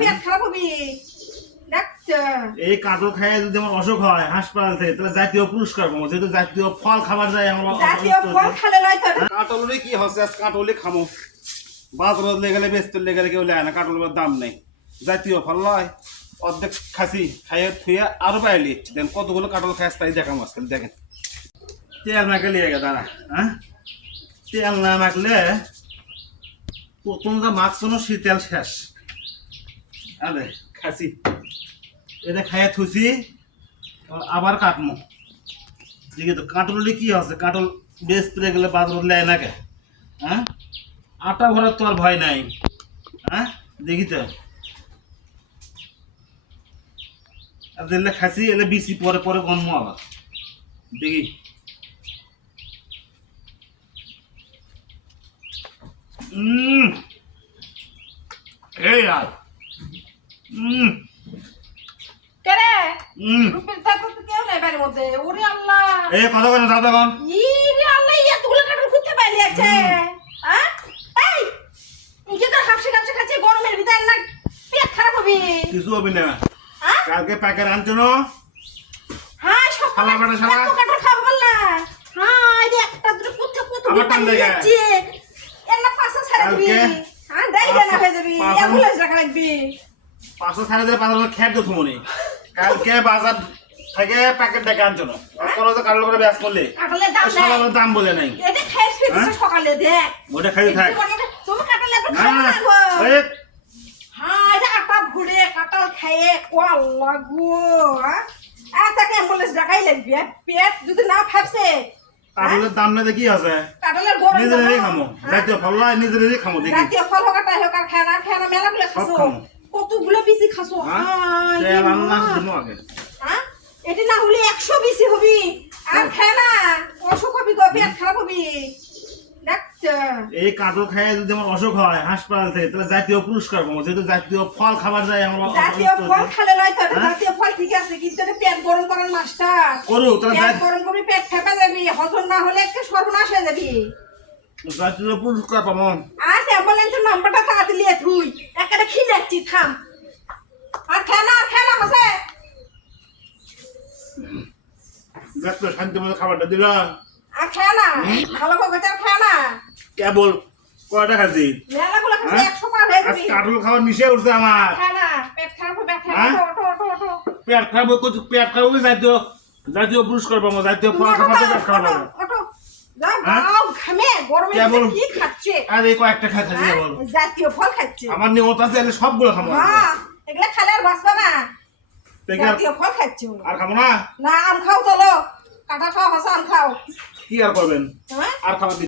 পেট খারাপ হবি এই কাঁঠাল খায় যদি আমার অসুখ হয় হাসপাতাল থেকে তাহলে জাতীয় পুরস্কার পাবো, যেহেতু জাতীয় ফল খাবার যায় আমার জাতীয় ফল খালে লয় তো কাঁঠালের কি হচ্ছে কাঁঠালি খামো বাজার লেগে বেচতে লেগে কেউ লেয় না, কাঁঠালের দাম নেই, জাতীয় ফল নয় অর্ধেক খাসি খাইয়ে থুয়ে আরো বাইলি দেন কতগুলো কাঁঠাল খায় তাই দেখাম আজকাল দেখেন। তেল মাখলে লিয়ে গে দাঁড়া, হ্যাঁ তেল না মাখলে প্রথম যা মাখছো না সে তেল শেষ। আরে খাসি এটা খাইয়ে থুসি আবার কাটমো দেখি তো কাঁঠালি কি আছে, কাঁঠাল বেচতে গেলে বাজার লেয় না কে, হ্যাঁ আটা ভরার তো আর ভয় নাই, হ্যাঁ দেখি তো দিলে খাসি এলে বিসি পরে পরে গন্ম আবার দেখি। এই আর কেরে রূপের তাতে তো কেউ নাই বাড়ির মধ্যে। ওরে আল্লাহ এই কথা কেন দাদা কোন ইরে আল্লাহ এতগুলো কাঁঠাল খুঁজতে পাইলি আছে, হ্যাঁ এই নিজে তো হাফসে কাছে কাছে গরমের ভিতর না পেট খারাপ হবে কিছু হবে না, হ্যাঁ কালকে প্যাকেট আনছো না হ্যাঁ সব শালা বেটা শালা এত কাঁঠাল খাবো বললা, হ্যাঁ এই একটা দুটো কুত্তে কুত্তে আবার টান লেগে যাচ্ছে এলা পাশা ছাড়া দিবি, কালকে হ্যাঁ ডাইরিয়া না হয়ে যাবি পাঁচশো- অ্যাম্বুলেন্স রাখা লাগবি 500 খেট দেখো মনে কালকে বাজার থেকে প্যাকেট ডেকে আনছো না কোনো তো কারণ করে ব্যাস করলে কাঁঠালের দাম নাই সবার দাম বলে নাই, এটা খাইছ ফেলছিস সকালে দেখ ওটা খাই থাক তুমি কাঁঠাল এত না খাও না গো, এই হ্যাঁ এটা আটা ঘুরে কাঁঠাল খাইয়ে কোয়াল্লা গো, হ্যাঁ তাকে অ্যাম্বুলেন্স ডাকাই লাগবে, পেট যদি না ফাপছে কাঁঠালের দাম না দেখি আছে কাঁঠালের গরম নিজেরই খামো, জাতীয় ফল নয় নিজেরই খামো দেখি জাতীয় ফল হোক আর তাই হোক আর খায় না মেলা গুলো সব খাসো খামো। কতগুলো বেশি খাসো, হ্যাঁ তেল আননা দিমো আগে হ্যাঁ এটি না হলে 100 বেশি হবি আর খায় না অসুখ হবি গো পেট খারাপ হবি ডাক্তার এই কাঁঠাল খায় যদি আমার অসুখ হয় হাসপাতাল থেকে তাহলে জাতীয় পুরস্কার পাবো, যেহেতু জাতীয় ফল খাবার যায় আমার জাতীয় ফল খালে লয় তো জাতীয় ফল ঠিক আছে কিন্তু এটা পেট গরম করার মাস্টার করু তাহলে পেট গরম করবি পেট ফেপে যাবি হজম না হলে একটা সর্বনাশ হয়ে যাবি। জাতীয় পুরস্কার পাবো। আজ অ্যাম্বুলেন্সের নাম্বারটা তাড়াতাড়ি লিয়ে তুই একটা খিলাচ্ছি থাম আর খায় না বসে দেখতো শান্তি মতো খাবারটা দিলাম আর খায় না ভালো করে আর খায় না কেবল কয়টা খাচ্ছি মেলাগুলো খাচ্ছে 100 পার হয়ে আজ যাবি কাঁঠাল খাওয়া মিশে উঠছে আমার খায় না পেট খারাপ হবে ওঠো পেট খাবো পেট খাবো জাতীয় জাতীয় পুরস্কার পাবো, জাতীয় ফল খাবার পেট খাওয়া পাবো। ওঠো যাও বাও ঘামে গরমে কেবল কি খাচ্ছে আর এই কয়েকটা খাচ্ছি কেবল জাতীয় ফল খাচ্ছে আমার নিয়ত আছে এলে সবগুলো খাবো হ্যাঁ এগুলা খালে আর বাঁচবে না দেখি জাতীয় ফল খাচ্ছে আর খাবো না না আম খাও চলো কাঁটা খাও হাসা আম খাও কি আর করবেন হ্যাঁ আর খাবার